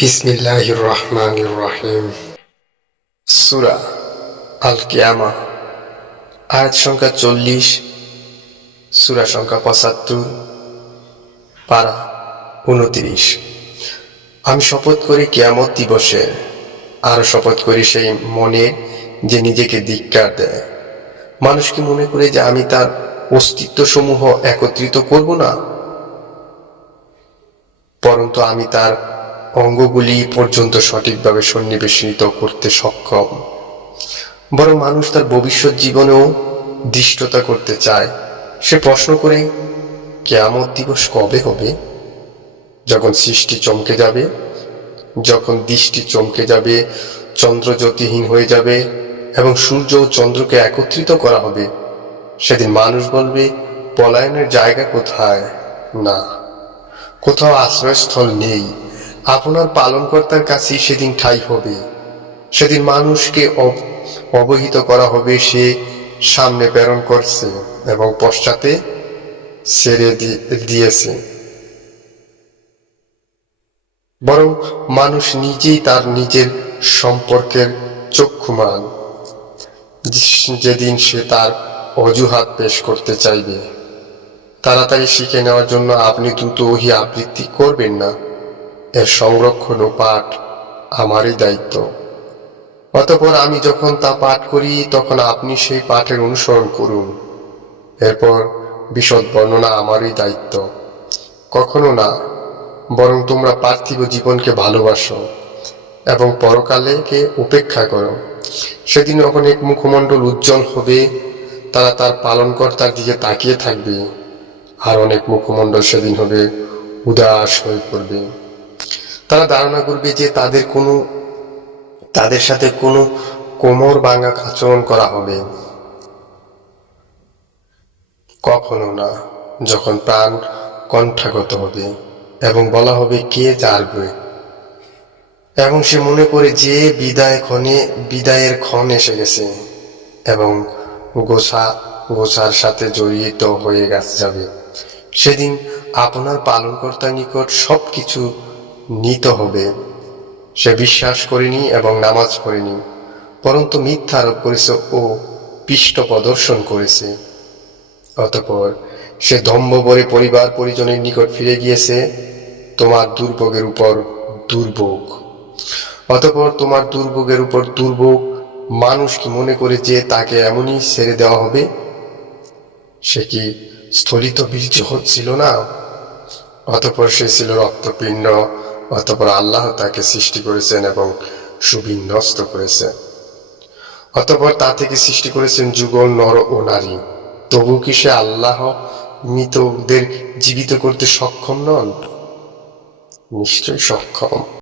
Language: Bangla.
বিসমিল্লাহির রহমানির রহিম। সূরা আল কিয়ামা, আয়াত সংখ্যা 40, সূরা সংখ্যা 75, পারা 29। আমি শপথ করি কিয়ামত দিবসের, আর শপথ করি সেই মনের যে নিজেকে ধিক্কার দেয়। মানুষ কি মনে করে যে আমি তার অস্তিত্ব সমূহ একত্রিত করব না, পরন্তু আমি তার অঙ্গগুলি পর্যন্ত সঠিকভাবে সন্নিবেশিত করতে সক্ষম। বরং মানুষ তার ভবিষ্যৎ জীবনেও দৃষ্টতা করতে চায়। সে প্রশ্ন করে, কিয়ামত দিবস কবে হবে? যখন সৃষ্টি চমকে যাবে, যখন দৃষ্টি চমকে যাবে, চন্দ্র জ্যোতিহীন হয়ে যাবে এবং সূর্য ও চন্দ্রকে একত্রিত করা হবে। সেদিন মানুষ বলবে, পলায়নের জায়গা কোথায়? না, কোথাও আশ্রয়স্থল নেই। আপনার পালনকর্তার কাছেই সেদিন ঠাঁই হবে। সেদিন মানুষকে অবহিত করা হবে সে সামনে প্রেরণ করছে এবং পশ্চাতে ছেড়ে দিয়েছে। বরং মানুষ নিজেই তার নিজের সম্পর্কের চক্ষুমান, যেদিন সে তার অজুহাত পেশ করতে চাইবে। তাড়াতাড়ি শিখে নেওয়ার জন্য আপনি দ্রুত ওহী আবৃত্তি করবেন না। এর সংরক্ষণ ও পাঠ আমারই দায়িত্ব। অতঃপর আমি যখন তা পাঠ করি তখন আপনি সেই পাঠের অনুসরণ করুন। এরপর বিশদ বর্ণনা আমারই দায়িত্ব। কখনো না, বরং তোমরা পার্থিব জীবনকে ভালোবাসো এবং পরকালেকে উপেক্ষা করো। সেদিন অনেক মুখমণ্ডল উজ্জ্বল হবে, তারা তার পালনকর্তার দিকে তাকিয়ে থাকবে। আর অনেক মুখমণ্ডল সেদিন হবে উদাস হয়ে পড়বে। তারা ধারণা করবে যে তাদের সাথে কোনো কোমর ভাঙা আচরণ করা হবে। কখনো না, যখন প্রাণ কণ্ঠাগত হবে এবং বলা হবে, কে জাগবে? এবং সে মনে করে যে বিদায়ের ক্ষণ এসে গেছে এবং গোছার সাথে জড়িত হয়ে যাবে। সেদিন আপনার পালনকর্তার নিকট সবকিছু নিত হবে। সে বিশ্বাস করেনি এবং নামাজ পড়েনি, পরন্তু মিথ্যা আরোপ করেছে ও পৃষ্ঠ প্রদর্শন করেছে। অতঃপর সে দম্ভ ভরে পরিবার পরিজনের নিকট ফিরে গিয়েছে। তোমার দুর্ভোগের উপর দুর্ভোগ। অতঃপর তোমার দুর্ভোগের উপর দুর্ভোগ। মানুষ কি মনে করে যে তাকে এমনই ছেড়ে দেওয়া হবে? সে কি স্থলিত বীর্য হচ্ছিল না? অতঃপর সে ছিল রক্তপিণ্ড। অতঃপর আল্লাহ তাকে সৃষ্টি করেছেন এবং সুবিন্যস্ত করেছেন। অতঃপর তা থেকে সৃষ্টি করেছেন যুগল নর ও নারী। তবু কি সে আল্লাহ মৃতদের জীবিত করতে সক্ষম নন? নিশ্চয় সক্ষম।